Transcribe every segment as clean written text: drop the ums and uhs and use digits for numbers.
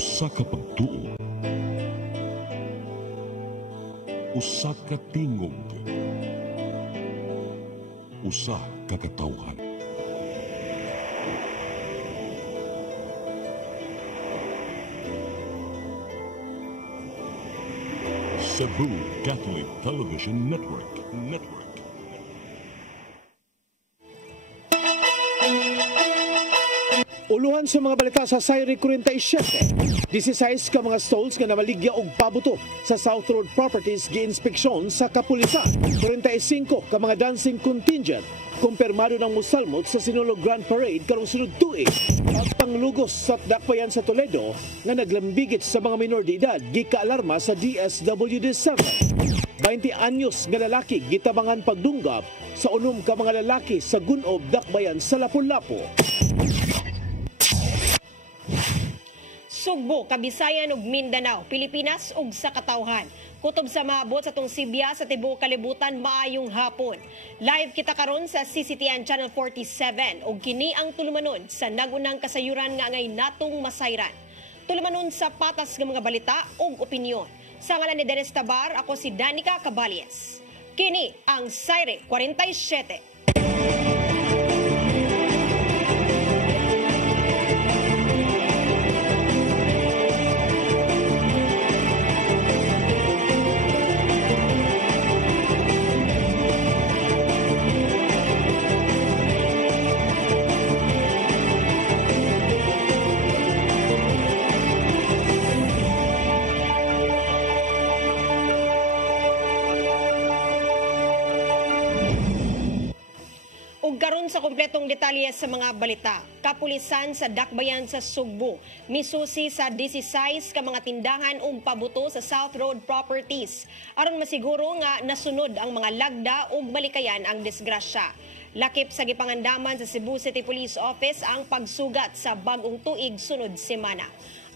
Usa ka pagtuo, usa ka tingog, usa ka katawhan. Cebu Catholic Television Network. Uluhan sa mga balita sa Sayri 47. 16 ka mga stalls nga namaligya og pabuto sa South Road Properties giinspeksyon sa kapulisan. 45 ka mga dancing contingent kumpirmado ng musalmot sa Sinulog Grand Parade karong sunod tuig. Ang panglugos sa dakbayan sa Toledo nga naglambigit sa mga minor de edad gikaalarma sa DSWD-7. 20 anyos nga lalaki gitabangan pagdunggap sa unom ka mga lalaki sa Gunob dakbayan sa Lapu-Lapu. Sugbo, Kabisayan ug Mindanao, Pilipinas ug sa katawhan. Kutob sa maabot sa tong Sibya sa tibuok kalibutan maayong hapon. Live kita karon sa CCTN Channel 47 ug kini ang tulumanon sa nagunang kasayuran nga ngay natong masayran. Tulumanon sa patas nga mga balita ug opinyon. Sa ngalan ni Dennis Tabar, ako si Danica Cabales. Kini ang Sayre 47. Karon sa kompletong detalye sa mga balita, kapulisan sa dakbayan sa Sugbo misusi sa 16 ka mga tindahan ug pabuto sa South Road Properties aron masiguro nga nasunod ang mga lagda ug malikayan ang disgrasya. Lakip sa gipangandaman sa Cebu City Police Office ang pagsugat sa bag-ong tuig sunod semana.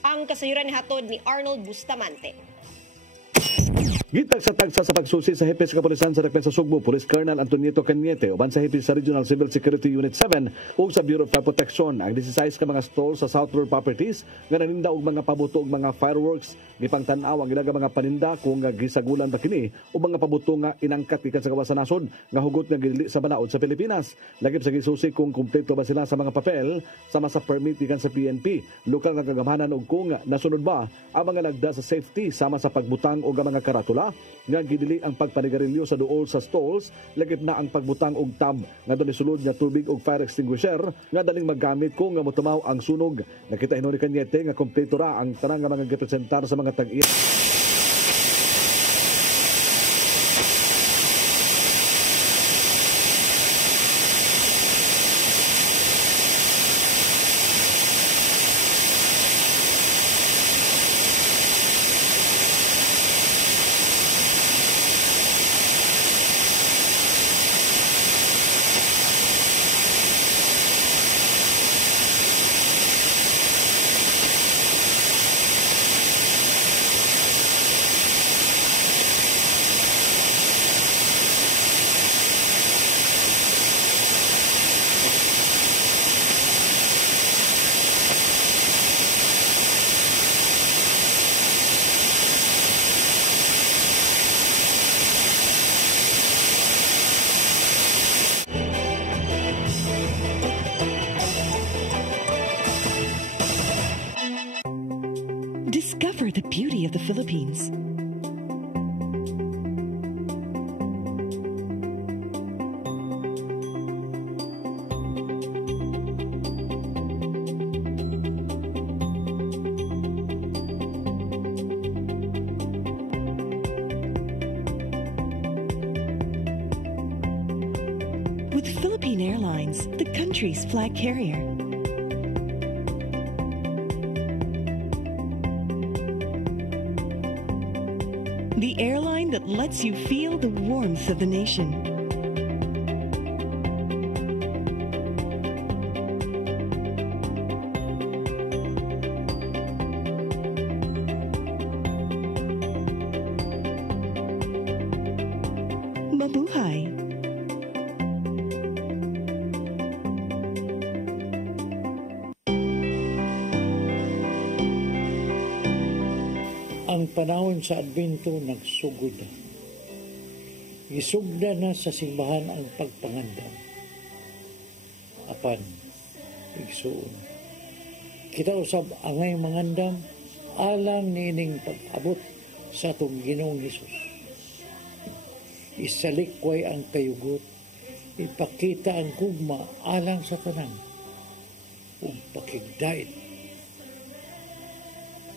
Ang kasayuran hatod ni Arnold Bustamante. Gitagsa-tagsa sa pagsusi sa hipis sa kapulisan sa Depensa Sugbo, Police Colonel Antonito Cañete, uban sa hipis sa Regional Civil Security Unit 7 ug sa Bureau of Fire Protection ang 16 ka mga stall sa South Road Properties nga naninda og mga pabuto ug mga fireworks. Gipangtan-aw ang ilaga mga paninda kung gisagulan ba kini o mga pabuto nga inangkat gikan sa gawas sa nasod nga hugot nga gidili sa balaod sa Pilipinas. Lagip sa gisusi kung kumpleto ba sila sa mga papel sama sa permit gikan sa PNP, lokal nga kagamhanan ug kung nasunod ba ang mga lagda sa safety sama sa pagbutang og mga karatula nga gidili ang pagpanigarilyo sa duol sa stalls, lagip na ang pagbutang og tab nga doon isulod nga tubig og fire extinguisher nga daling maggamit kung nga motumaw ang sunog. Nakita hinuni Cañete nga kompleto ra ang tanang nga mga gipresentar sa mga tag-iya. Discover the beauty of the Philippines. With Philippine Airlines, the country's flag carrier. The airline that lets you feel the warmth of the nation. Mabuhay! panahon sa Advento nagsugod na. Isugda na sa simbahan ang pagpangandam. Apan, igsuon. Kita usab angay mangandam, alang nining pag-abot sa atong Ginoong Hesus. Isalikway ang kayugot, ipakita ang gugma alang sa tanan, ug pakigdait.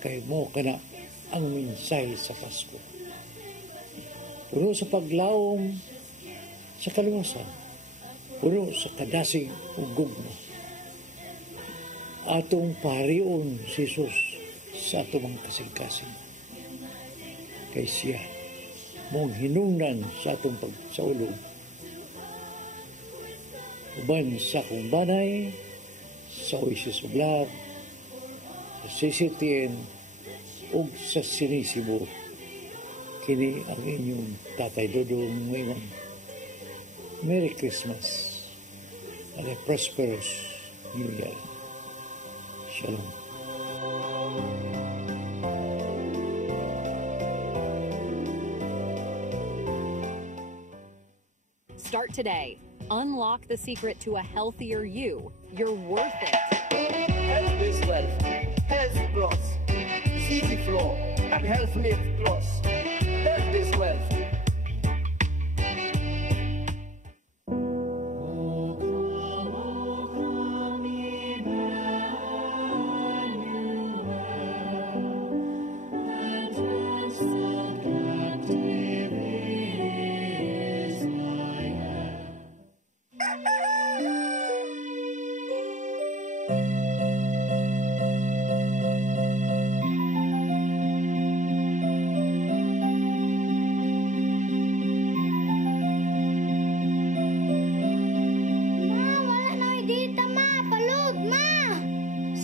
Kay mo kana ang mensahe sa Pasko. Puno sa paglawom sa kaluwasan, puno sa kadasig ug gugma. Atong parion si Jesus sa atong kasing-kasing. Kay siya mong hinungnan sa atong pagsaulog. Uban sa kong banay, sa Oasis of Love, sa CCTN, ug sa Sinisibo. Kini ang inyong Tatay Dodong ngayon. Merry Christmas and a prosperous New Year. Shalom. Start today. Unlock the secret to a healthier you. You're worth it. Health is wealth. Health plus. Easy flow and health lift plus. Health is wealth.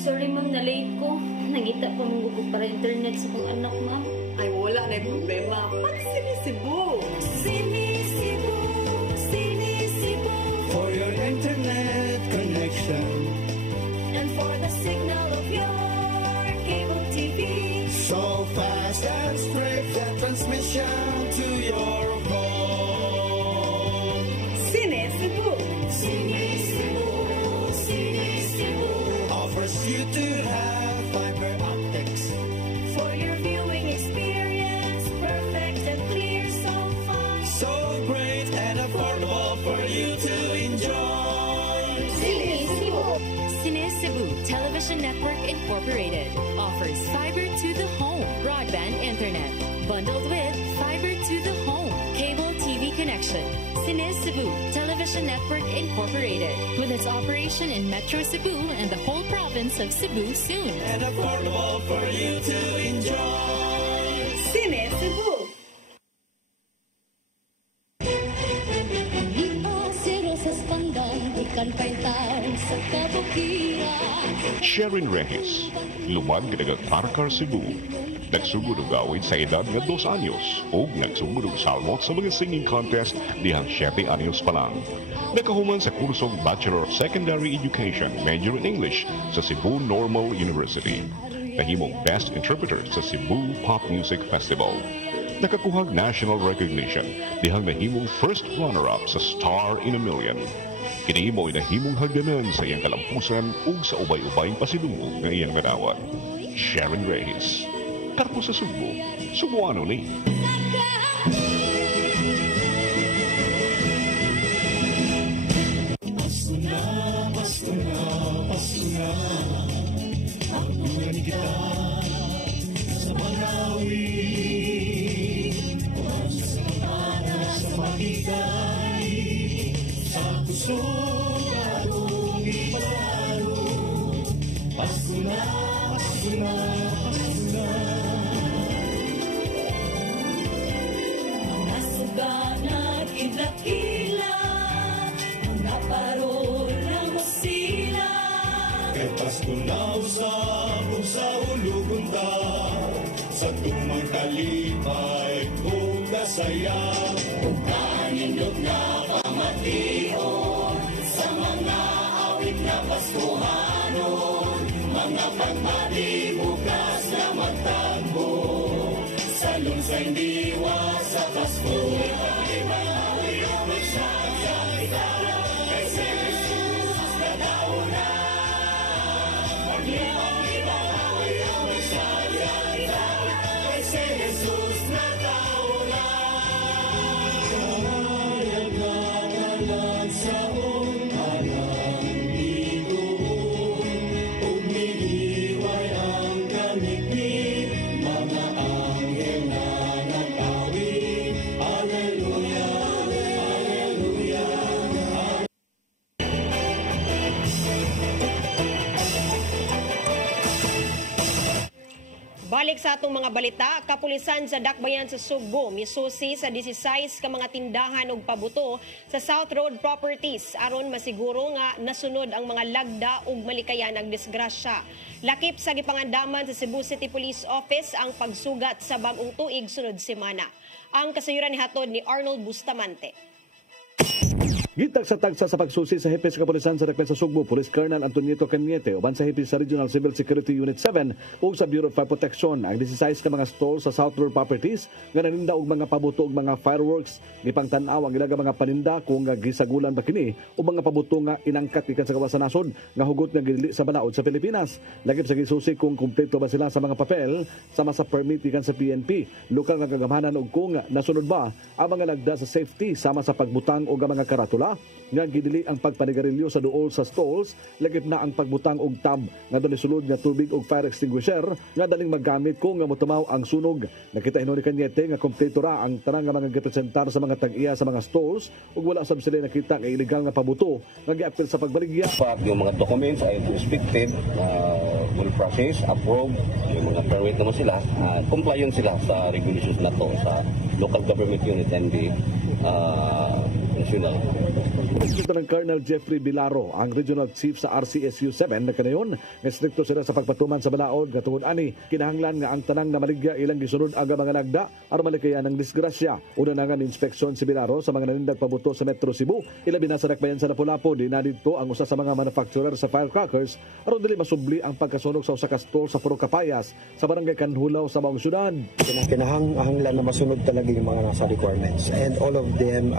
Sorry ma'am, na-late ko. Nangita pa mong gusto para internet sa kong anak ma'am. Ay, wala na yung problema. Mag-Sinisibo! Sinisibo, Sinisibo. For your internet connection. And for the signal of your cable TV. So fast and straight the transmission to your home. Sinisibo! Sinisibo, Sinisibo. Offers you to have fiber optics. For your viewing experience, perfect and clear so fast. So great and affordable for you to enjoy. Sinisibo. Sinisibo Television Network Incorporated offers fiber to the home broadband internet bundled with fiber to the home cable TV connection. Sinisibo Television Network Incorporated with its operation in Metro Cebu and the whole province of Cebu soon. And affordable for you to enjoy. Sinisibo! Sharon Reyes, lumad ginagang Karkar Cebu. Nagsugod og awit sa edad nga 2 anyos o nagsugod og salmot sa mga singing contest dihang 7 anyos pa lang. Nakahuman sa kursong Bachelor of Secondary Education, major in English sa Cebu Normal University. Nahimong Best Interpreter sa Cebu Pop Music Festival. Nakakuhag national recognition dihang nahimong first runner-up sa Star in a Million. Kinahimo ay nahimong hagdanan sa iyang kalampusan ug sa ubay-ubayng pasidungog nga iyang ganawan. Sharon Reyes, karpo sa Subo, Subuano ni. Pasko na, Pasko na, Pasko na. Ang buwan kita sa Marawi. Huwag sa semana sa makikay. Sa puso atong ipalalo. Pasko na, Pasko na, Pasko na. Mga suganag idakila, mga parol na masila. Kay Pasko na usab sa ulugon ta. Sa tumang kalipay kung kasaya. Kung kanindog na pamation, sa mga awit na Paskohanon, mga pagmati bukas na magtagbo. Balik sa atong mga balita, kapulisan sa Dakbayan sa Sugbo misusi sa 16 ka mga tindahan ug pabuto sa South Road Properties aron masiguro nga nasunod ang mga lagda ug malikayan ang disgrasya. Lakip sa gipangandaman sa Cebu City Police Office ang pagsugat sa bag-ong tuig sunod semana. Ang kasayuran ni hatod ni Arnold Bustamante. Gitagsa-tagsa sa pagsusi sa Hepes Kapulisan sa Dakbayan sa Sugbo, Police Colonel Antonieta Cañete uban sa Hepes sa Regional Civil Security Unit 7 ug sa Bureau of Fire Protection ang 16 ka mga stores sa South Road Properties nga naninda og mga pabuto ug mga fireworks. Gipangtan-aw ang ilaga mga paninda kung gisagulan ba kini o mga pabuto nga inangkat ikan sa kawasan nasod nga hugot nga gidili sa balaod sa Pilipinas. Lagip sa gisusi kung kumpleto ba sila sa mga papel sama sa permit ikan sa PNP, lokal nga kagamhanan ug kung nasunod ba ang mga lagda sa safety sama sa pagbutang og mga karatula nga gidili ang pagpanigarilyo sa duol sa stalls, lagip na ang pagbutang og tab nga doon sulod nga tubig og fire extinguisher nga daling maggamit kung nga motumaw ang sunog. Nakita hinuon ni Cañete nga kompleto ra ang tanang nga mga gipresentar sa mga tag-iya sa mga stalls ug wala sab sila nakita nga illegal nga pabuto nga giapil sa pagbaligya. Yung mga documents ay inspected, full process, approved, yung mga permit naman sila, compliant sila sa regulations na to sa local government unit and the national. Ito ng Colonel Jeffrey Bilaro, ang Regional Chief sa RCSU 7 na kanayon, nga strikto sila sa pagpatuman sa balaod nga tungod ani kinahanglan nga ang tanang na maligya ilang gisunod aga mga nagda aron malikayan ng disgrasya. Una na nga inspeksyon si Bilaro sa mga nanindag pabuto sa Metro Cebu, ilabi na sa Dakbayan sa Lapu-Lapu, di na dito ang usa sa mga manufacturer sa firecrackers aron dili masubli ang pagkasunog sa usa ka store sa Puro Kapayas sa barangay Kanhulaw sa Maong Syudad. Kinahanglan na masunod talaga yung mga nasa requirements and all of them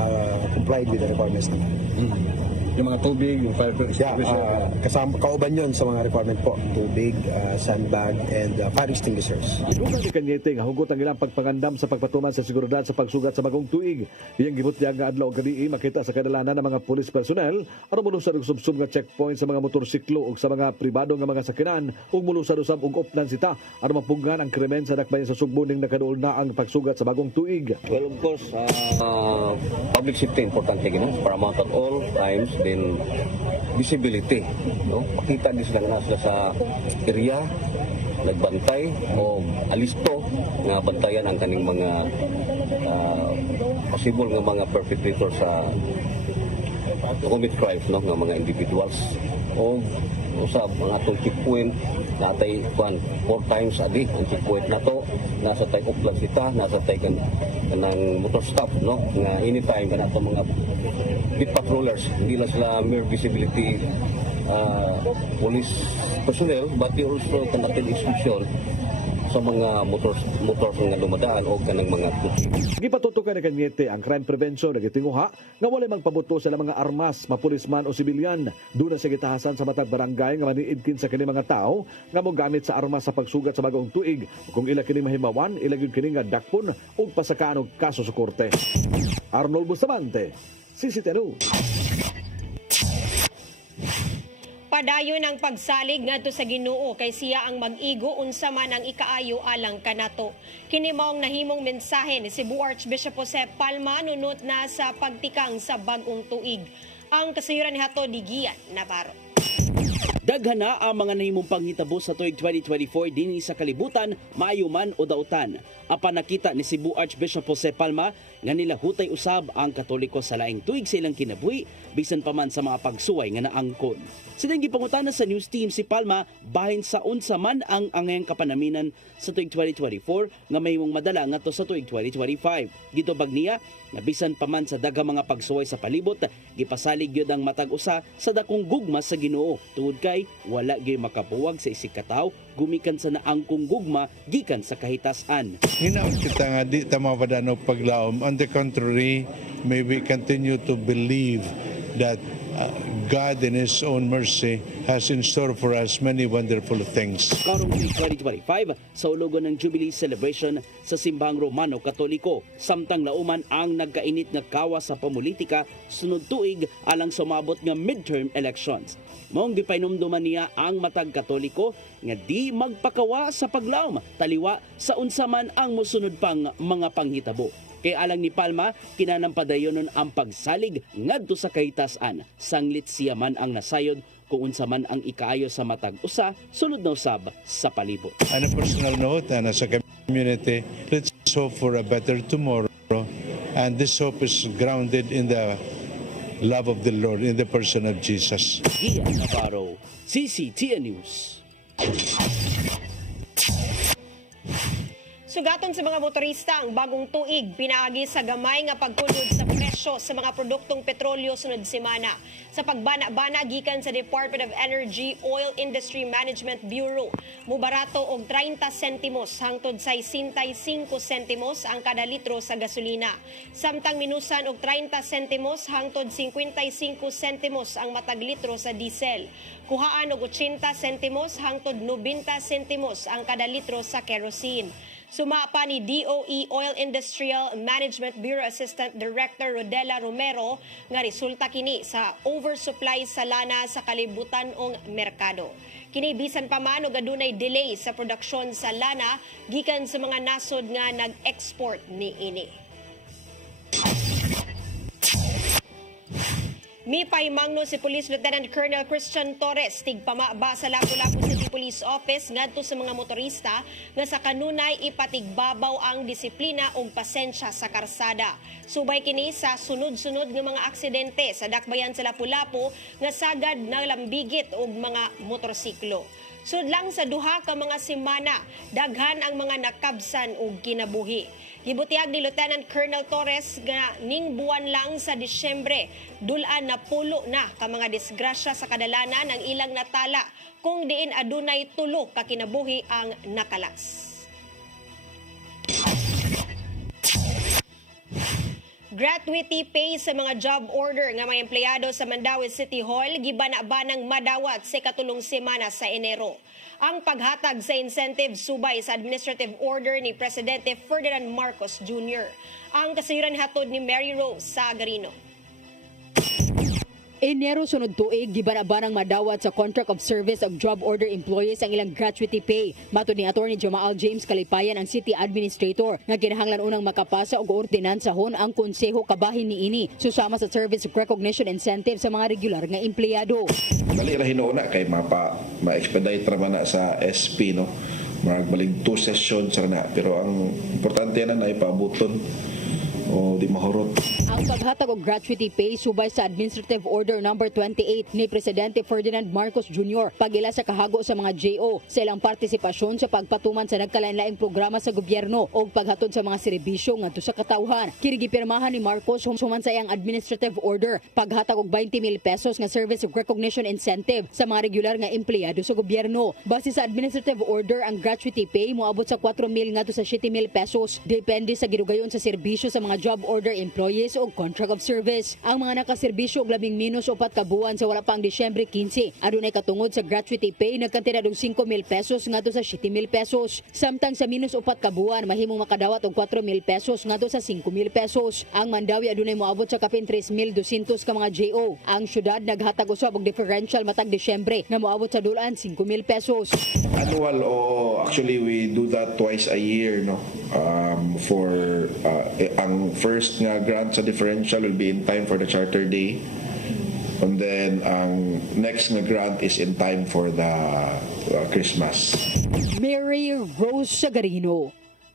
complied with the requirements naman. Yung mga tubig, yung fire extinguisher. Kasama kauban yun sa mga requirement po. Tubig, sandbag, and fire extinguishers. Ibukan ni Cañete nga hugot ang ilang pagpangandam sa pagpatuman sa seguridad sa pagsugat sa bagong tuig. Iyang gibutyag nga adlaw gadi makita sa kadalanan ng mga police personnel aron mulusad og subsub nga checkpoint sa mga motorsiklo ug sa mga pribado nga mga sakinan ug mulusad usab og oplan sita aron mapugnan ang krimen sa Dakbayan sa Sugbo ning nakaduol na ang pagsugat sa bagong tuig. Well, of course, public safety importante gina paramount at all times. Then visibility, no? Makita din sila sa area, nagbantay o alisto nga bantayan ang kaning mga possible nga mga perpetrators sa commit crimes, no, nga mga individuals o usab ang atong checkpoint natay 4 times a day ang checkpoint nato nasa tay oplan sita nasa tay kanang motor stop, no, nga anytime kanato mga beat patrollers hindi lang sila mere visibility police personnel but they also conducted inspection sa mga motor nga dumadaan o kanang mga gipatutukan ni Cañete ang crime prevention nagitinguha nga walay magpabuto sa mga armas, mapulisman o sibilyan. Doon na sa gitahasan sa matag barangay nga maniidkin sa kini mga tao nga mogamit sa armas sa pagsugat sa bagong tuig. Kung ila kini mahimawan, ila gyud kini nga dakpon ug pasakaan og kaso sa korte. Arnold Bustamante, CCTV. Padayon ang pagsalig ngadto sa Ginoo kay siya ang mag-igo unsa man ang ikaayo alang kanato. Kini maong nahimong mensahe ni Cebu Archbishop Jose Palma nunot na sa pagtikang sa bag-ong tuig. Ang kasayuran ni Hato Digian Navarro. Daghan na ang mga nahimong panghitabo sa tuig 2024 dinhi sa kalibutan, maayo man o dautan. Apan nakita ni Cebu Archbishop Jose Palma nga nila hutay usab ang Katoliko sa laing tuig sa ilang kinabuhi bisan pa man sa mga pagsuway nga naangkon. Silang gipangutana sa news team si Palma bahin sa unsa man ang angayang kapanaminan sa tuig 2024 nga mahimong madala ngadto sa tuig 2025. Gitubag niya nga bisan pa man sa daghang mga pagsuway sa palibot, gipasalig gyud ang matag usa sa dakong gugma sa Ginoo tungod kay Uray, wala gyud makabuwag sa isig ka tawo gumikan sa naangkong gugma gikan sa kahitasan. Hinaot kita nga di ta mapadano paglaom. On the contrary, may we continue to believe that God in His own mercy has in store for us many wonderful things. Karong 2025 sa ulugon ng Jubilee Celebration sa Simbahang Romano Katoliko, samtang lauman ang nagkainit nga kawa sa pamulitika sunod tuig alang sumabot nga midterm elections. Maong gipainumduman niya ang matag Katoliko nga di magpakawa sa paglaom taliwa sa unsa man ang mosunod pang mga panghitabo. Kay alang ni Palma, kinanampadayonon ang pagsalig ngadto sa kahitasan. Sanglit siya man ang nasayod kung unsa man ang ikaayo sa matag usa, sulod na usab sa palibot. On a personal note, and as a community, let's hope for a better tomorrow. And this hope is grounded in the love of the Lord, in the person of Jesus. Gian Navarro, CCTN News. Sugaton sa mga motorista ang bagong tuig pinaagi sa gamay nga pagkulod sa presyo sa mga produktong petrolyo sunod semana. Sa pagbana-bana gikan sa Department of Energy Oil Industry Management Bureau, mubarato og 30 sentimos hangtod sa 65 sentimos ang kada litro sa gasolina. Samtang minusan og 30 sentimos hangtod 55 sentimos ang matag litro sa diesel. Kuhaan og 80 sentimos hangtod 90 sentimos ang kada litro sa kerosene. Sumapa ni DOE Oil Industrial Management Bureau Assistant Director Rodela Romero nga resulta kini sa oversupply sa lana sa kalibutan ong merkado. Kini bisan pa man og adunay delay sa produksyon sa lana gikan sa mga nasod nga nag-export niini. Mipay mangno si Police Lieutenant Colonel Christian Torres tigpamaba sa Lapu-Lapu City Police Office ngadto sa mga motorista nga sa kanunay ipatigbabaw ang disiplina ug pasensya sa karsada. Subay kini sa sunod-sunod nga mga aksidente sa dakbayan sa Lapu-Lapu nga sagad nalambigit og mga motorsiklo. Sudlang sa duha ka mga semana, daghan ang mga nakabsan og kinabuhi. Gibutiag ni Lieutenant Colonel Torres nga ning buwan lang sa Disyembre, dulan na pulo na ka mga disgrasya sa kadalanan ang ilang natala kung diin adunay tulo ka kinabuhi ang nakalas. Gratuity pay sa mga job order nga mga empleyado sa Mandaue City Hall gibana-banang madawat sa katulong semana sa Enero. Ang paghatag sa incentive subay sa administrative order ni Presidente Ferdinand Marcos Jr. Ang kasayuran hatod ni Mary Rose Sagarino. Enero sunod tuig, gibana-banang madawat sa contract of service of job order employees ang ilang gratuity pay. Matod ni Attorney Jamaal James Kalipayan ang City Administrator nga kinahanglan unang makapasa og ordinansahon ang konseho kabahin niini susama sa service recognition incentive sa mga regular nga empleyado. Dali ra hinuuna kay ma-expedite ra man sa SP no. Magbalig 2 sessions ra na pero ang importante na ipabuton o di mahurot. Ang paghatag og gratuity pay subay sa Administrative Order No. 28 ni Presidente Ferdinand Marcos Jr. pagila sa kahago sa mga JO sa ilang partisipasyon sa pagpatuman sa nagkalain-laing programa sa gobyerno o paghatod sa mga serbisyo ngadto sa katawhan. Kini gipirmahan ni Marcos human sa iyang Administrative Order paghatag og 20,000 pesos nga service recognition incentive sa mga regular nga empleyado sa gobyerno. Base sa Administrative Order, ang gratuity pay moabot sa 4,000 ngadto sa 7,000 pesos depende sa gidugayon sa serbisyo sa mga job order employees o contract of service. Ang mga nakaserbisyo og labing minus 4 ka buwan sa wala pang Disyembre 15 adunay katungod sa gratuity pay nagkantidad og 5,000 pesos ngadto sa 7,000 pesos. Samtang sa minus 4 ka buwan mahimong makadawat og 4,000 pesos ngadto sa 5,000 pesos. Ang Mandaue adunay moabot sa kapin 3,200 ka mga JO. Ang syudad naghatag usab og differential matag Disyembre nga moabot sa dulan 5,000 pesos. Annual o actually we do that twice a year no. For ang first nga grant sa differential will be in time for the Charter Day. And then ang next nga grant is in time for the Christmas. Mary Rose Sagarino,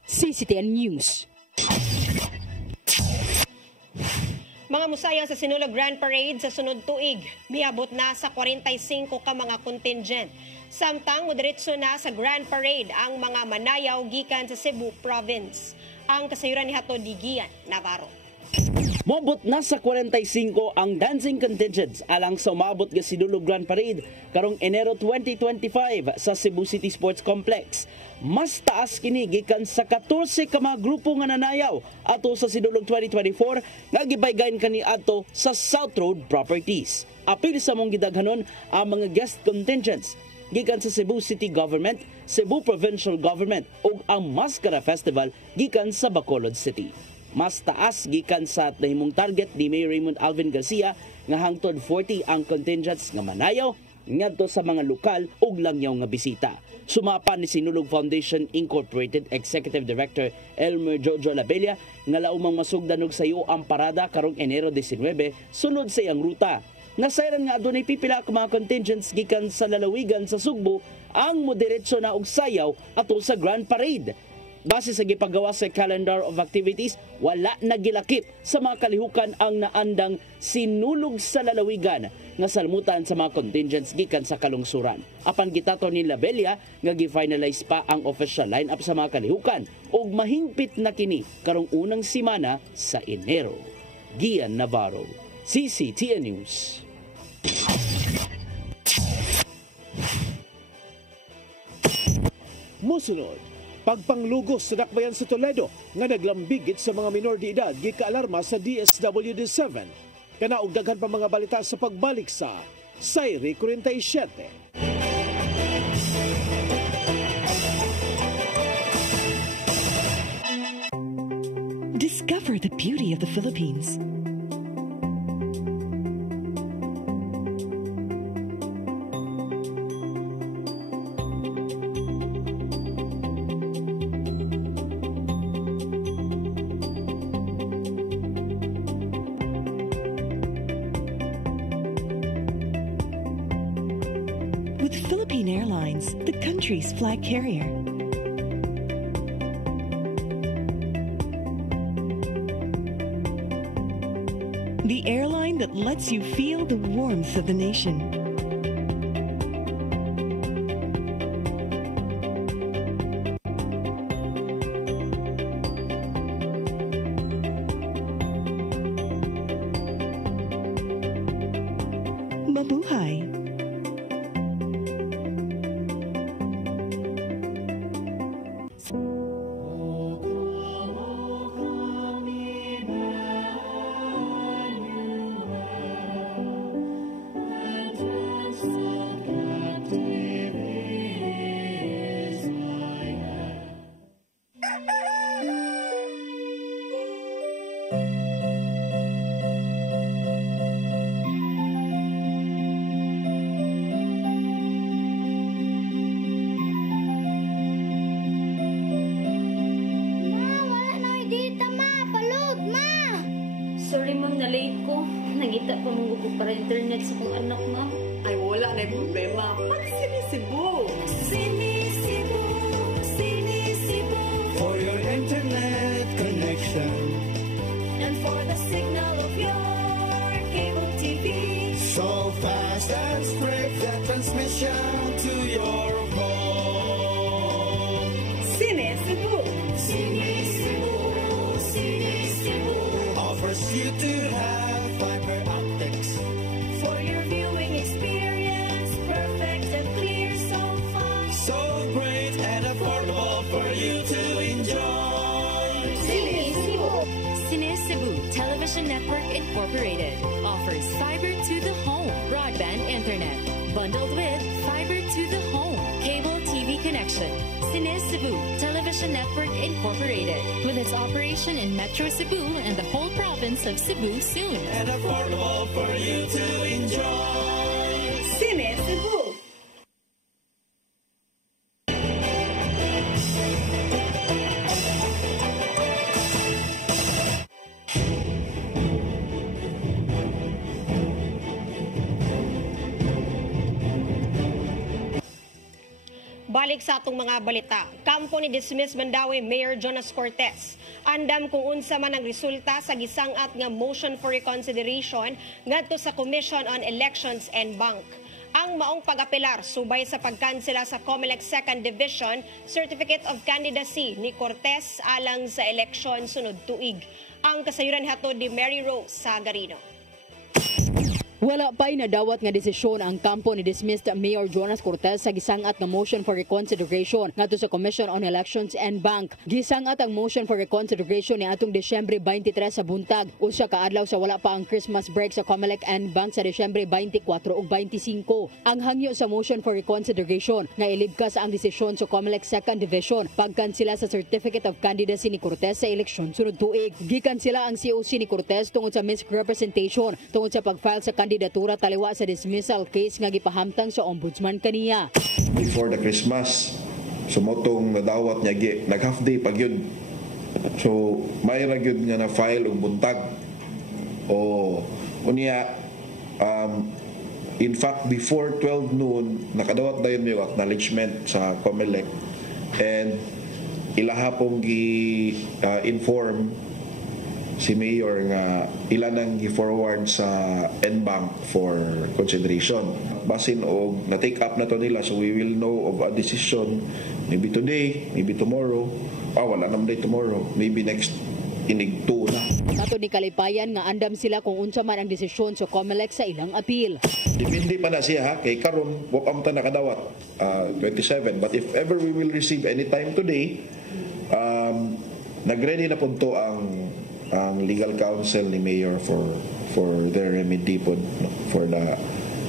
CCTN News. Mga musayang sa Sinulog Grand Parade sa sunod tuig, miabot na sa 45 ka mga contingent. Samtang moderitso na sa Grand Parade ang mga manayaw gikan sa Cebu Province. Ang kasayuran ni Hatod Gian Navarro. Mobot na sa 45 ang dancing contingents alang sa umabot nga Sinulog Grand Parade karong Enero 2025 sa Cebu City Sports Complex. Mas taas kini gikan sa 14 ka mga grupo nga nanayaw ato sa Sinulog 2024 nga gibaygayon kani ato sa South Road Properties. Apil sa mong gidaghanon ang mga guest contingents gikan sa Cebu City Government, Cebu Provincial Government ug ang Mascara Festival gikan sa Bacolod City. Mas taas gikan sa nahimong target ni Mayor Raymond Alvin Garcia nga hangtod 40 ang contingents nga manayaw ngadto sa mga lokal ug langyaw nga bisita. Sumapa ni Sinulog Foundation Incorporated Executive Director Elmer Jojo Labella nga laumang masugdan og sayo ang parada karong Enero 19 sunod sa iyang ruta. Nasayran nga adunay pipila ka mga contingents gikan sa lalawigan sa Sugbo ang moderetso na og sayaw ato sa Grand Parade. Base sa gipagawa sa calendar of activities, wala nagilakip sa mga kalihukan ang naandang sinulog sa lalawigan nga salmutan sa mga contingents gikan sa kalungsuran. Apan gitato ni Labella nga gi-finalize pa ang official lineup sa mga kalihukan ug mahingpit na kini karong unang simana sa Enero. Gian Navarro, CCTN News. Musunod, pagpanglugos sa dakbayan sa Toledo nga naglambigit sa mga minor de edad gikaalarma sa DSWD-7. Kanaog daghan pa mga balita sa pagbalik sa Sayri 47. Discover the beauty of the Philippines. With Philippine Airlines, the country's flag carrier. The airline that lets you feel the warmth of the nation. Mabuhay! Sorry ma'am, na-late ko. Nangita pa mong gusto para internet sa kong anak ma'am. Ay, wala na yung problema. Mag-Sinisibu! Sinisibu, Sinisibu. For your internet connection. And for the signal of your cable TV. So fast and straight the transmission to your phone. Sinisibu! Sinisibu, Sinisibu. Offers you to have fiber optics. For your viewing experience, perfect and clear so fast. So great and affordable for you to enjoy. Sinisibu. Sinisibu Television Network Incorporated offers fiber to the home broadband internet bundled with fiber to the home cable TV connection. Sinisibu Television Network Incorporated with its operation in Metro Cebu and the whole province of Cebu soon. And affordable for you to enjoy. Sinisibu! Balik sa atong mga balita. Kampo ni dismiss Mandaue Mayor Jonas Cortez. Andam kung unsa man ang resulta sa gisangat nga motion for reconsideration ngadto sa Commission on Elections and Bank. Ang maong pag-apelar subay sa pagkansela sa COMELEC 2nd Division Certificate of Candidacy ni Cortez alang sa eleksyon sunod tuig. Ang kasayuran hatod ni Mary Rose Sagarino. Wala pa'y nadawat nga desisyon ang kampo ni dismissed Mayor Jonas Cortez sa gisangat nga motion for reconsideration ngadto sa Commission on Elections and Bank. Gisangat ang motion for reconsideration ni atong Disyembre 23 sa buntag, usa ka adlaw sa wala pa ang Christmas break sa Comelec and Bank sa Disyembre 24 ug 25. Ang hangyo sa motion for reconsideration nga ilibkas ang desisyon sa Comelec 2nd Division pagkansela sa Certificate of Candidacy ni Cortez sa eleksyon sunod tuig. Gikansela ang COC ni Cortez tungod sa misrepresentation tungod sa pag-file sa kandidatura taliwa sa dismissal case nga gipahamtang sa ombudsman kaniya. Before the Christmas, sumotong nadawat niya nag-half day pag yun. So, may ragyod nga na-file og buntag. O, unya, in fact, before 12 noon, nakadawat dayon yung acknowledgement sa Comelec and ilaha pong gi-inform si Mayor nga ilan ang gi-forward sa NBank for consideration. Basin og na-take up na to nila, so we will know of a decision maybe today, maybe tomorrow. Wala naman day tomorrow. Maybe next inig 2 na. Matod ni Kalipayan nga andam sila kung unsa man ang desisyon sa Comelec sa ilang appeal. Depende pa na siya ha. Kay karon wa pa man ta nakadawat 27. But if ever we will receive any time today, nagready na punto ang legal counsel ni Mayor for their remedy po for the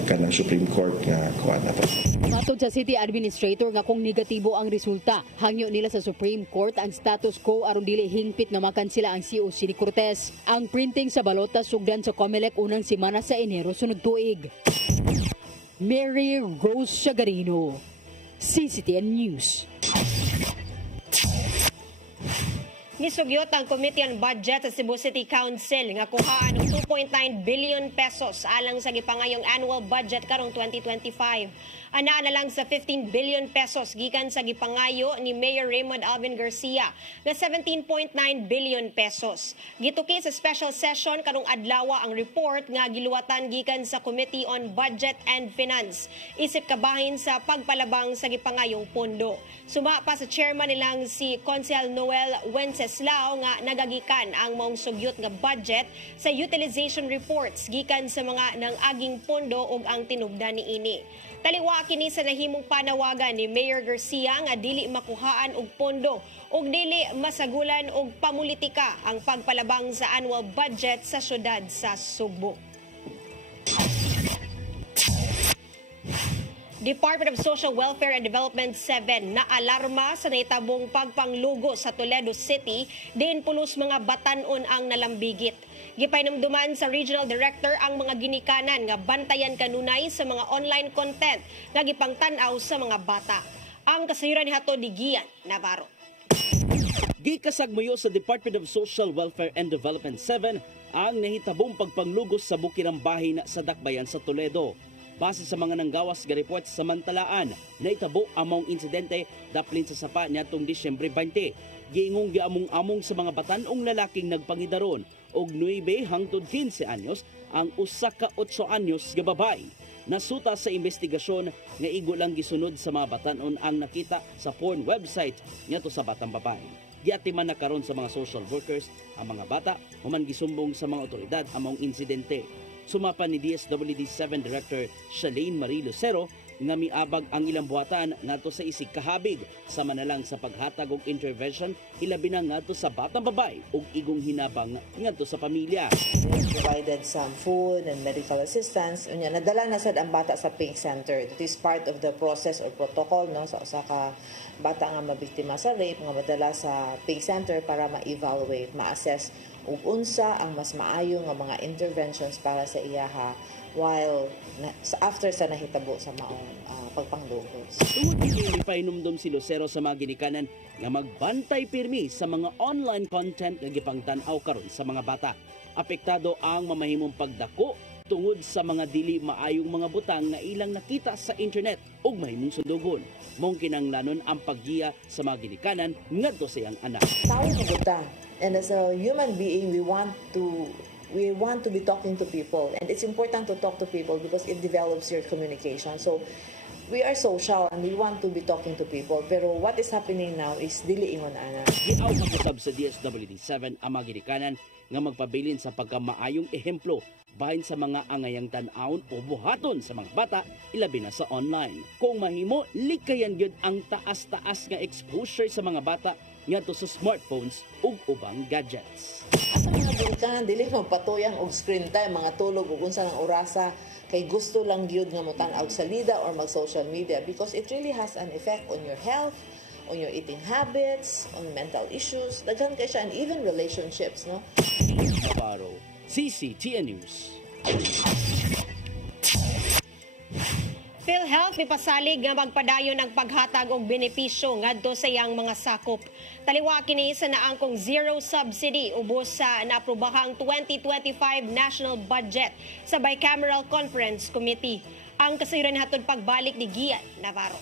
kanang Supreme Court nga kuan nato. Matod sa City Administrator nga kung negatibo ang resulta, hangyo nila sa Supreme Court ang status quo aron dili hingpit nga makansela ang COC ni Cortez. Ang printing sa balota sugdan sa Comelec unang semana sa Enero sunod tuig. Mary Rose Sagarino, CCTN News. Nisugyot ang Committee on Budget sa Cebu City Council nga kuhaan og 2.9 billion pesos alang sa gipangayong annual budget karong 2025. Anaa na lang sa 15 billion pesos gikan sa gipangayo ni Mayor Raymond Alvin Garcia nga 17.9 billion pesos. Gituki sa special session karong adlaw ang report nga giluwatan gikan sa Committee on Budget and Finance isip kabahin sa pagpalabang sa gipangayong pondo. Suma pa sa chairman nilang si Consel Noel Wenceslao nga nagagikan ang maong sugyot nga budget sa utilization reports gikan sa mga nang-aging pondo ug ang tinubdan niini. Taliwa kini sa nahimong panawagan ni Mayor Garcia nga dili makuhaan og pondo ug dili masagulan og pamulitika ang pagpalabang sa annual budget sa syudad sa Sugbo. Department of Social Welfare and Development 7 na alarma sa naitabong pagpanglugo sa Toledo City, diin pulos mga batanon ang nalambigit. Gipainumduman sa Regional Director ang mga ginikanan nga bantayan kanunay sa mga online content nga gipangtan-aw sa mga bata. Ang kasayuran ni hatod ni Gian Navarro. Gikasagmuyo sa Department of Social Welfare and Development 7 ang nahitabong pagpanglugos sa bukirang bahin sa Dakbayan sa Toledo. Base sa mga nanggawas nga report sa Mantalaan, naitabo among insidente daplin sa sapa niadtong Disyembre 20. Giingong giamong-among sa mga batanong lalaking nagpangidaron og 9 hangtod 15 anyos ang usa ka 8 anyos nga babay. Nasuta sa investigasyon nga igo lang gisunod sa mga batanon ang nakita sa porn website ngadto sa batang babay. Giatiman na karon sa mga social workers ang mga bata human gisumbong sa mga otoridad among insidente. Sumapa ni DSWD 7 Director Shalane Marie Lucero nga miabag ang ilang buhatan ngadto sa isig kahabig sama na lang sa paghatag og intervention ilabi na ngadto sa batang babay ug igong hinabang ngadto sa pamilya. They provided some food and medical assistance. Unya nadala na sad ang bata sa Pink Center. It is part of the process or protocol no sa usa ka bata nga mabiktima sa rape nga madala sa Pink Center para ma-evaluate, ma-assess ug unsa ang mas maayo nga mga interventions para sa iyaha while after sa nahitabo sa maong pagpanglugos. Tungod dito ipainumdum si Lucero sa mga ginikanan nga magbantay pirmi sa mga online content nga gipangtan-aw karon sa mga bata. Apektado ang mamahimong pagdako tungod sa mga dili maayong mga butang na ilang nakita sa internet ug mahimong sundugon. Mong kinanglanon ang paggiya sa mga ginikanan ngadto sa iyang anak. Tao nga butang. And as a human being, we want to be talking to people, and it's important to talk to people because it develops your communication. So we are social and we want to be talking to people, pero what is happening now is dili ingon ana. Giaw kaputab sa DSWD 7 ang mga ginikanan nga magpabilin sa pagkamaayong ehemplo bahin sa mga angayang tan-awon o buhaton sa mga bata, ilabi na sa online. Kung mahimo, likayan gyud ang taas-taas nga exposure sa mga bata ngadto sa smartphones ug ubang gadgets. Asa mga bulkan, dili mo patuyang og screen time, mga tulog ug unsa ng orasa, kay gusto lang gyud nga mo tan-aw sa lida or mag-social media because it really has an effect on your health, on your eating habits, on mental issues, daghan kay siya, and even relationships, no? Navarro, CCTN News. PhilHealth mipasalig nga magpadayon ang paghatag og benepisyo ngadto sa iyang mga sakop. Taliwa kini sa naangkong zero subsidy ubos sa naaprobahang 2025 national budget sa Bicameral Conference Committee. Ang kasiran hatod pagbalik ni Gian Navarro.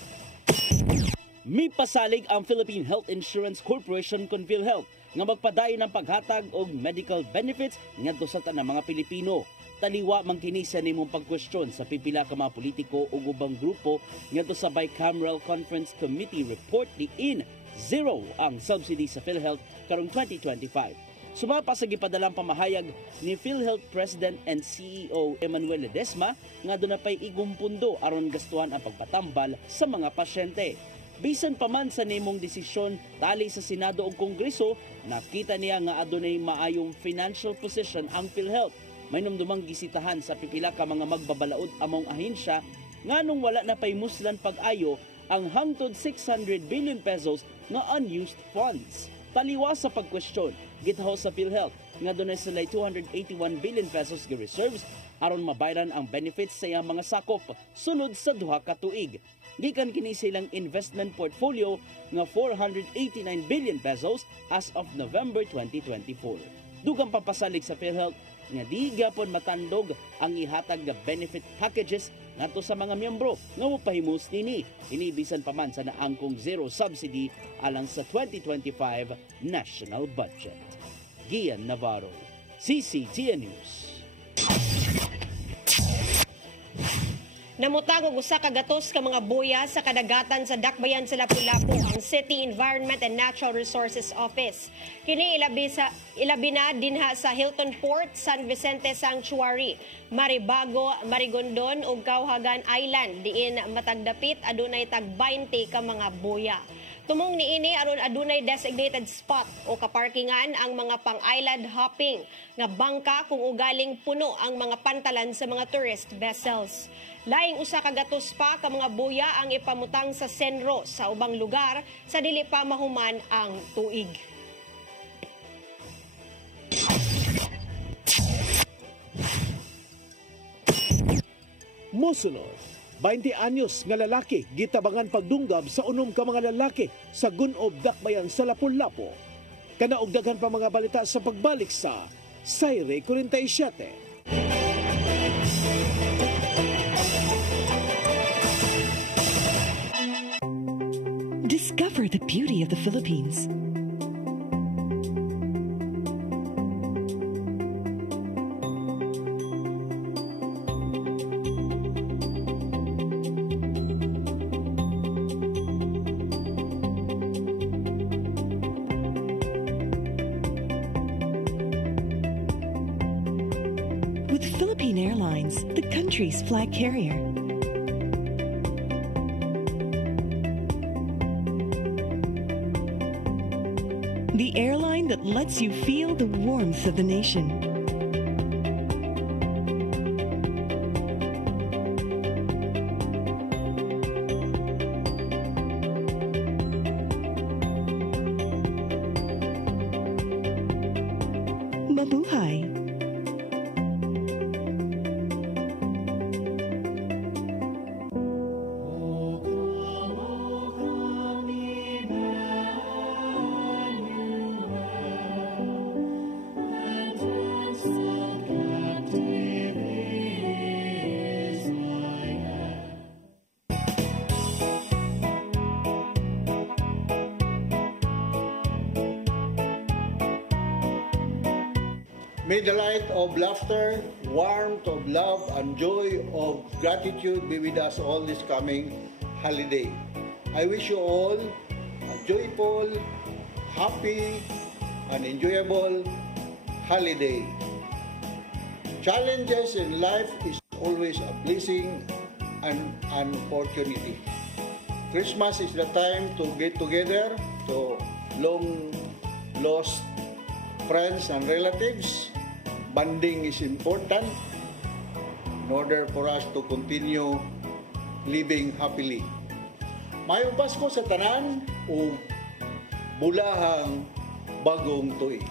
Mipasalig ang Philippine Health Insurance Corporation kon PhilHealth nga magpadayon ng paghatag og medical benefits ngadto sa tanang mga Pilipino. Taliwa man kini sa nimong pagkwestiyon sa pipila ka mga politiko ug ubang grupo ngadto sa Bicameral Conference Committee report diin zero ang subsidy sa PhilHealth karong 2025. Sumapa sa gipadalang pamahayag ni PhilHealth President and CEO Emmanuel Ledesma nga doon na pa'y igong pundo aron gastuhan ang pagpatambal sa mga pasyente. Bisan pa man sa nimong desisyon tali sa Senado o Kongreso, nakita niya nga adunay maayong financial position ang PhilHealth. May numdumang gisitahan sa pipila ka mga magbabalaod among ahensya nganong wala na pay muslan pag-ayo ang hangtod 600 billion pesos na unused funds. Taliwa sa pagkwestiyon, gitaho sa PhilHealth nga dunay sila 281 billion pesos ga reserves aron mabayaran ang benefits sa iyang mga sakop sulod sa duha ka tuig. Gikan kini silang investment portfolio nga 489 billion pesos as of November 2024. Dugang papasalig sa PhilHealth nga di gyapon matandog ang ihatag nga benefit packages ngadto sa mga miyembro nga mopahimos nini inibisan pa man sa naangkong zero subsidy alang sa 2025 national budget. Gian Navarro, CCTN News. Namutang og usa ka gatos ka mga buya sa kadagatan sa Dakbayan sa Lapu-Lapu ang City Environment and Natural Resources Office. Kini ilabi na dinha sa Hilton Port, San Vicente Sanctuary, Maribago, Marigondon ug Cauhagan Island diin matagdapit adunay tag 20 ka mga buya. Tumong niini aron adunay designated spot o kaparkingan ang mga pang-island hopping nga bangka kung ugaling puno ang mga pantalan sa mga tourist vessels. Laing usa ka gatos pa ka mga buya ang ipamutang sa senro sa ubang lugar sa dili pa mahuman ang tuig. Mosunod, 20 anyos nga lalaki gitabangan pagdunggab sa unom ka mga lalaki sa Gunob, Dakbayan sa Lapu-Lapu. Kanaog daghan pa mga balita sa pagbalik sa Sayre 47. Discover the beauty of the Philippines. With Philippine Airlines, the country's flag carrier. The airline that lets you feel the warmth of the nation. Mabuhay. May the light of laughter, warmth of love, and joy of gratitude be with us all this coming holiday. I wish you all a joyful, happy, and enjoyable holiday. Challenges in life is always a blessing and an opportunity. Christmas is the time to get together, to long lost friends and relatives. Bonding is important in order for us to continue living happily. Mayong Pasko sa tanan o bulahang bagong tuig.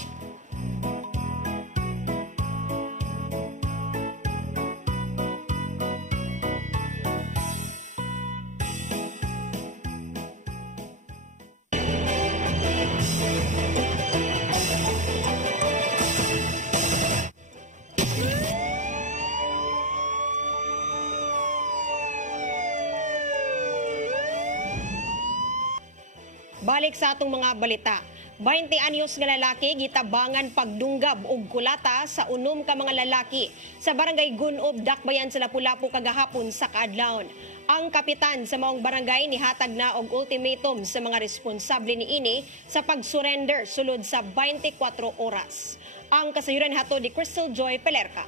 Balik sa atong mga balita. 20 anyos nga lalaki gitabangan pagdunggab og kulata sa unom ka mga lalaki sa barangay Gunob, Dakbayan sa Lapu-Lapu kagahapon sa kaadlawon. Ang kapitan sa maong barangay nihatag na og ultimatum sa mga responsable niini sa pag-surrender sulod sa 24 oras. Ang kasayuran hatod ni Crystal Joy Pelerca.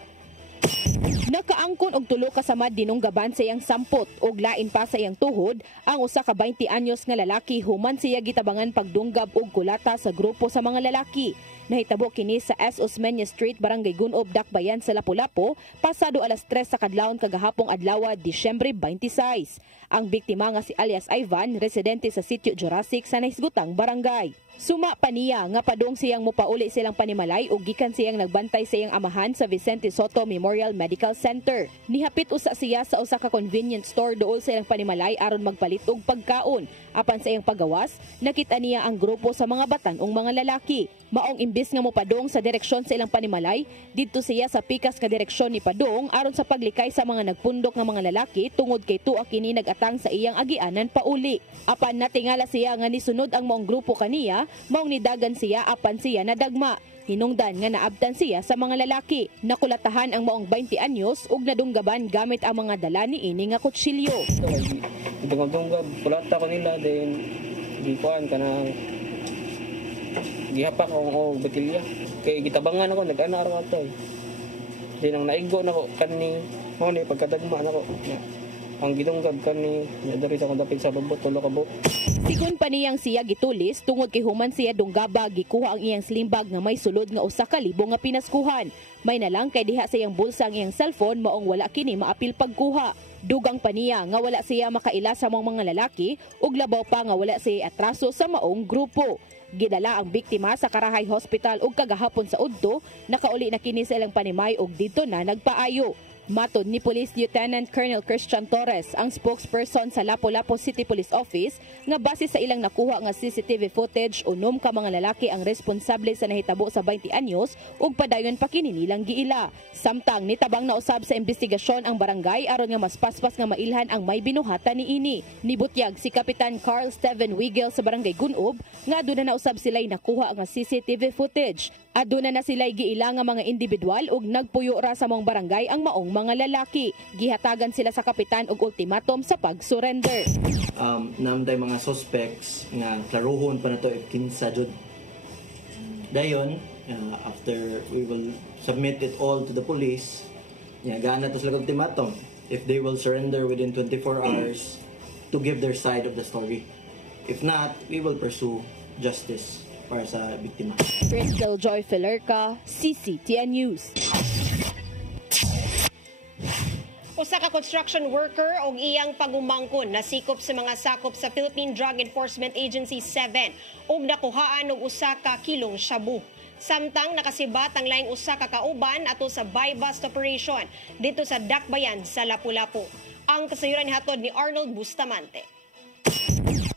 Nakaangkon og tulo ka samad dinunggaban sa iyang sampot ug lain pa sa iyang tuhod ang usa ka 20 anyos nga lalaki human siya gitabangan pagdunggab og kulata sa grupo sa mga lalaki. Nahitabo kini sa S. Osmeña Street, Barangay Gunob, Dakbayan sa Lapu-Lapu pasado alas 3 sa kadlawon kagahapong adlaw, Disyembre 26. Ang biktima nga si alias Ivan, residente sa sitio Jurassic sa nahisgutang barangay. Suma pa niya nga padung siyang mupauli silang panimalay ug gikan siyang nagbantay sa iyang amahan sa Vicente Soto Memorial Medical Center. Nihapit usa siya sa usa ka convenience store dool sa ilang panimalay aron magpalit og pagkaon. Apan sa iyang pagawas, nakita niya ang grupo sa mga batan-ong mga lalaki. Maong imbis nga mopadong sa direksyon sa ilang panimalay, didto siya sa pikas nga direksyon ni padong aron sa paglikay sa mga nagpundok nga mga lalaki tungod kay tuwa kini nagatang sa iyang agianan pauli. Apan natingala siya nga nisunod ang maong grupo kaniya, maong nidagan siya apan siya nadagma. Hinungdan nga naabtan siya sa mga lalaki. Nakulatahan ang maong 20 anyos ug nadunggaban gamit ang mga dala niini nga kutsilyo. Dunggab, kulata ko nila din gikuan kanang gihapak ko og batilya. Kay gitabangan ako nag-ana araw ato. Din ang naigo nako kani mo ni pagkadagma nako. Ang gidunggab kani nadari ako dapit sa lubot tulo ka buok. Sigon pa niyang siya gitulis tungod kay human siya dunggaba gikuha ang iyang slim bag nga may sulod nga 1,000 nga pinaskuhan. May nalang kay diha sa iyang bulsa ang iyang cellphone maong wala kini maapil pagkuha. Dugang pa niya nga wala siya makaila sa mga lalaki ug labaw pa nga wala siya atraso sa maong grupo. Gidala ang biktima sa Karahay Hospital ug kagahapon sa udto nakauli na kini sa ilang panimay ug didto na nagpaayo. Matod ni Police Lieutenant Colonel Christian Torres, ang spokesperson sa Lapu-Lapu City Police Office, nga base sa ilang nakuha nga CCTV footage, unom ka mga lalaki ang responsable sa nahitabo sa 20 anyos ug padayon pa kini nilang giila. Samtang nitabang na usab sa investigasyon ang barangay aron nga mas paspas nga mailhan ang may binuhatan niini. Nibutyag si Kapitan Carl Steven Wigel sa Barangay Gunob nga aduna na usab sila'y nakuha nga CCTV footage. Aduna na sila'y giila nga mga individual ug nagpuyo ra sa mong barangay ang maong mga lalaki. Gihatagan sila sa kapitan og ultimatum sa pag-surrender. Namday mga suspects nga klaruhon pa na to if kinsa jud. Dayon, after we will submit it all to the police, gana to sila ultimatum if they will surrender within 24 hours to give their side of the story. If not, we will pursue justice para sa biktima. Crystal Joy Pelerca, CCTN News. Usa ka construction worker og iyang pagumangkon nasikop sa mga sakop sa Philippine Drug Enforcement Agency 7 ug nakuhaan og usa ka kilong shabu. Samtang nakasibat ang laing usa ka kauban ato sa buy-bust operation dito sa Dakbayan sa Lapu-Lapu. Ang kasayuran hatod ni Arnold Bustamante.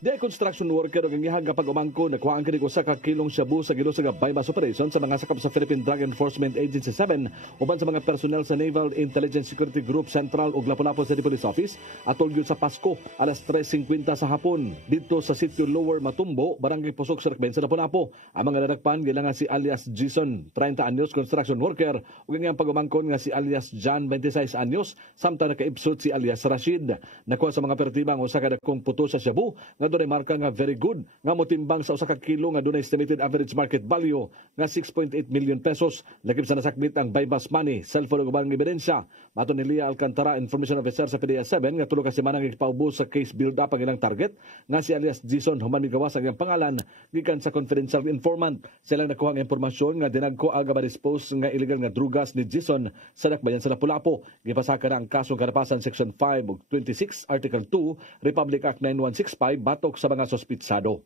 The construction worker ang gihag nga pag-umangko nakuhaan kini usa ka kilong shabu sa gilusag nga buy-bust operation sa mga sakop sa Philippine Drug Enforcement Agency 7 uban sa mga personnel sa Naval Intelligence Security Group Central ug Lapu-Lapu City Police Office atol gyud sa Pasko alas 3:50 sa hapon dito sa sitio Lower Matumbo, Barangay Pusok, Sarkben sa Lapu-Lapu. Ang mga nadakpan gilangan si alias Jason, 30 anyos, construction worker ug ang pag-umangkon nga si alias John, 26 anyos, samtang nakaipsot si alias Rashid. Nakuha sa mga pertibang usa ka dakong puto sa shabu nga dunay marka nga very good nga motimbang sa usa ka kilo nga dunay estimated average market value nga 6.8 million pesos. Lakip sa nasakmit ang bypass money, cellphone ug ubang ebidensya. Mato ni Lia Alcantara, information officer sa PDEA-7, nga 3 ka semana nga ipaubos sa case build-up ang ilang target nga si alias Jason human migawas ang iyang pangalan gikan sa confidential informant. Silang nakuha ang impormasyon nga dinagko aga ma-dispose nga illegal nga drugas ni Jason sa Dakbayan sa Lapu-Lapu. Gipasaka na ang kasong karapasan Section 5 ug 26 Article 2 Republic Act 9165 batok sa mga sospitsado.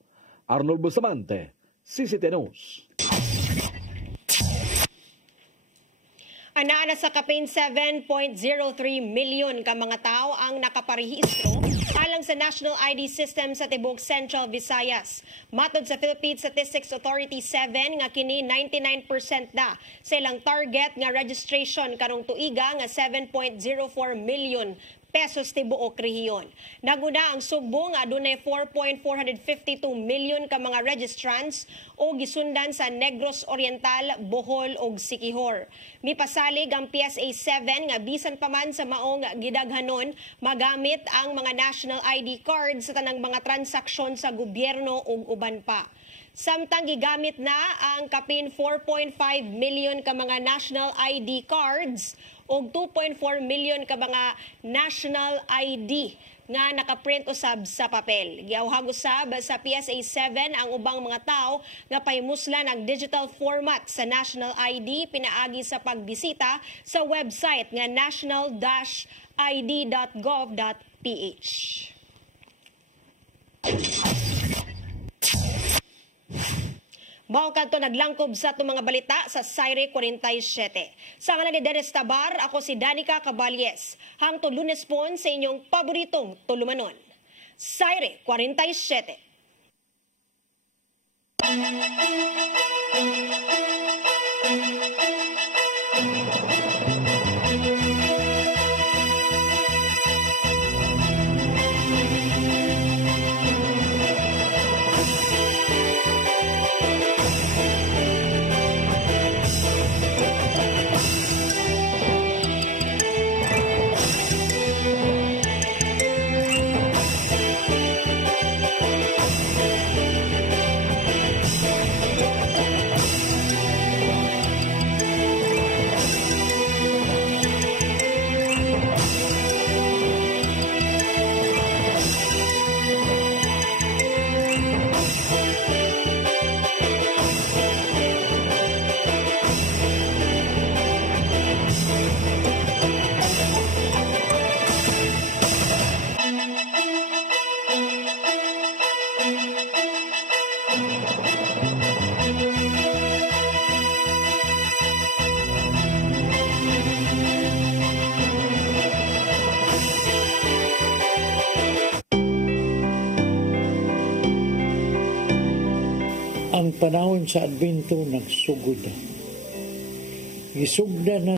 Arnold Bustamante, CCTV News. Anaa na sa kapin 7.03 milyon ka mga tao ang nakaparehistro alang sa National ID System sa tibok Central Visayas. Matod sa Philippine Statistics Authority 7 nga kini 99% na sa ilang target nga registration karong tuiga nga 7.04 milyon pesos tibuok rehiyon. Naguna ang Sugbo nga adunay 4.452 milyon ka mga registrants o gisundan sa Negros Oriental, Bohol ug Siquijor. Mipasalig ang PSA 7 nga bisan pa man sa maong gidaghanon magamit ang mga national ID card sa tanang mga transaksyon sa gobyerno ug uban pa. Samtang gigamit na ang kapin 4.5 milyon ka mga national ID cards o 2.4 milyon ka mga national ID nga nakaprint usab sa papel. Giawhag usab sa PSA 7 ang ubang mga tao nga pahimuslan ang digital format sa national ID pinaagi sa pagbisita sa website nga national-id.gov.ph. Mao kadto naglangkob sa itong mga balita sa Saire 47. Sa ngalan ni Dennis Tabar, ako si Danica Caballes. Hangtod Lunes po sa inyong paboritong tulumanon. Saire 47. Ang panahon sa Advento nagsugod. Gisugda na